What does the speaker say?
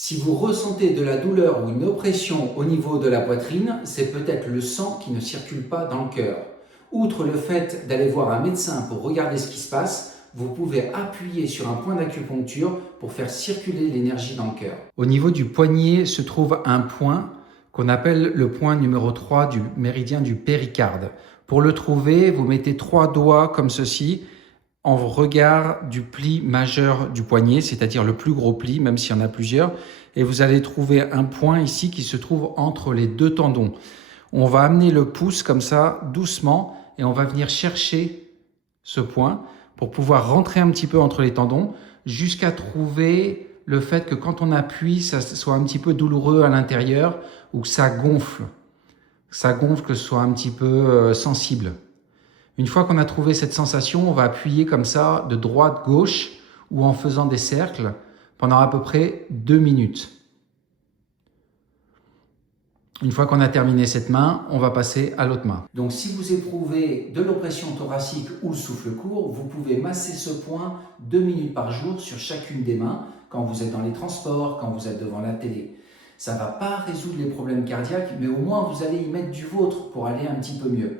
Si vous ressentez de la douleur ou une oppression au niveau de la poitrine, c'est peut-être le sang qui ne circule pas dans le cœur. Outre le fait d'aller voir un médecin pour regarder ce qui se passe, vous pouvez appuyer sur un point d'acupuncture pour faire circuler l'énergie dans le cœur. Au niveau du poignet se trouve un point qu'on appelle le point numéro 3 du méridien du péricarde. Pour le trouver, vous mettez 3 doigts comme ceci en regard du pli majeur du poignet, c'est-à-dire le plus gros pli, même s'il y en a plusieurs, et vous allez trouver un point ici qui se trouve entre les deux tendons. On va amener le pouce comme ça, doucement, et on va venir chercher ce point pour pouvoir rentrer un petit peu entre les tendons, jusqu'à trouver le fait que quand on appuie, ça soit un petit peu douloureux à l'intérieur, ou que ça gonfle, que ce soit un petit peu sensible. Une fois qu'on a trouvé cette sensation, on va appuyer comme ça de droite-gauche ou en faisant des cercles pendant à peu près 2 minutes. Une fois qu'on a terminé cette main, on va passer à l'autre main. Donc si vous éprouvez de l'oppression thoracique ou le souffle court, vous pouvez masser ce point 2 minutes par jour sur chacune des mains, quand vous êtes dans les transports, quand vous êtes devant la télé. Ça ne va pas résoudre les problèmes cardiaques, mais au moins vous allez y mettre du vôtre pour aller un petit peu mieux.